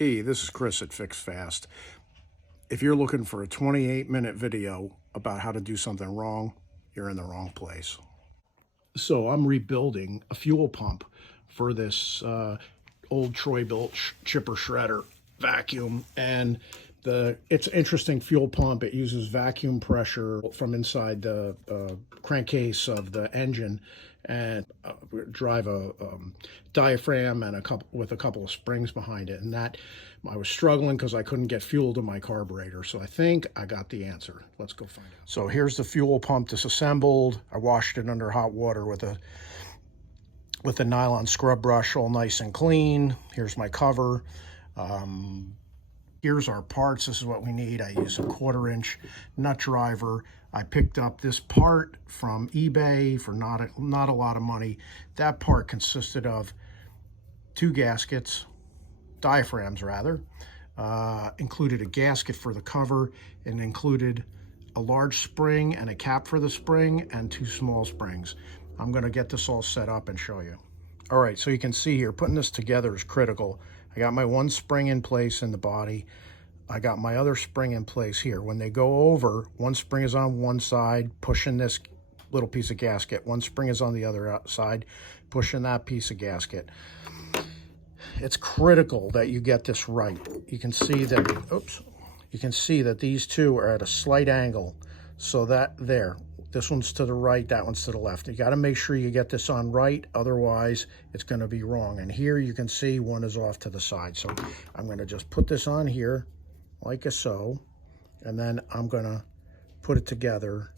Hey, this is Chris at Fix Fast. If you're looking for a 28-minute video about how to do something wrong, you're in the wrong place. So I'm rebuilding a fuel pump for this old TroyBilt chipper shredder vacuum, and it's an interesting fuel pump. It uses vacuum pressure from inside the crankcase of the engine, and drive a diaphragm and with a couple of springs behind it. And that, I was struggling because I couldn't get fuel to my carburetor. So I think I got the answer. Let's go find out. So here's the fuel pump disassembled. I washed it under hot water with a nylon scrub brush, all nice and clean. Here's my cover. Here's our parts. This is what we need. I use a 1/4-inch nut driver. I picked up this part from eBay for not a lot of money. That part consisted of 2 gaskets, diaphragms rather, included a gasket for the cover, and included a large spring and a cap for the spring and 2 small springs. I'm going to get this all set up and show you. All right, so you can see here, putting this together is critical. I got my 1 spring in place in the body. I got my other spring in place here. When they go over, 1 spring is on one side, pushing this little piece of gasket. 1 spring is on the other side, pushing that piece of gasket. It's critical that you get this right. You can see that, you can see that these two are at a slight angle. So that there, this one's to the right, that one's to the left. You got to make sure you get this on right, otherwise it's going to be wrong. And here you can see one is off to the side. So I'm going to just put this on here like so, and then I'm going to put it together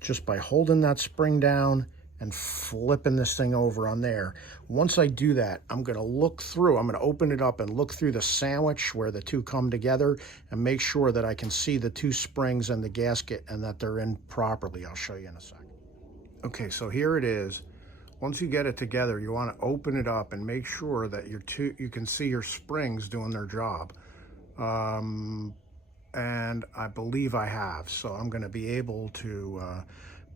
just by holding that spring down and flipping this thing over on there. Once I do that, I'm going to look through, I'm going to open it up and look through the sandwich where the two come together and make sure that I can see the 2 springs and the gasket and that they're in properly. I'll show you in a second. Okay, so here it is. Once you get it together, you want to open it up and make sure that you can see your springs doing their job. And I believe I have, so I'm going to be able to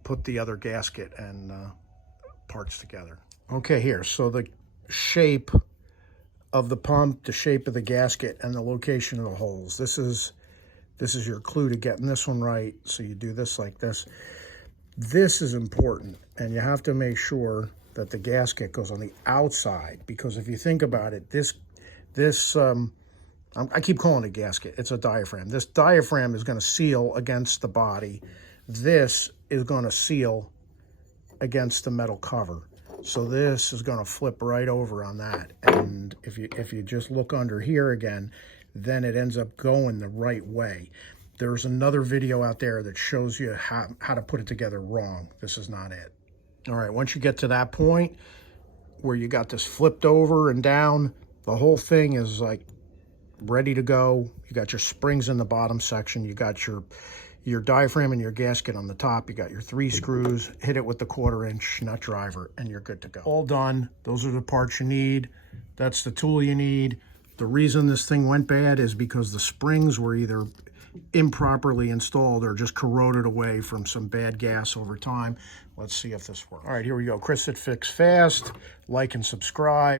put the other gasket and parts together. Okay, here, so the shape of the pump, the shape of the gasket, and the location of the holes. This is your clue to getting this one right. So you do this like this. This is important, and you have to make sure that the gasket goes on the outside, because if you think about it, I keep calling it a gasket. It's a diaphragm. This diaphragm is going to seal against the body. This is going to seal against the metal cover. So this is going to flip right over on that. And if you just look under here again, then it ends up going the right way. There's another video out there that shows you how to put it together wrong. This is not it. All right, once you get to that point where you got this flipped over and down, the whole thing is like ready to go. You got your springs in the bottom section. You got your diaphragm and your gasket on the top. You got your 3 screws. Hit it with the 1/4-inch nut driver, and you're good to go. All done. Those are the parts you need. That's the tool you need. The reason this thing went bad is because the springs were either improperly installed or just corroded away from some bad gas over time. Let's see if this works. All right, here we go. Chris at Fix Fast. Like and subscribe.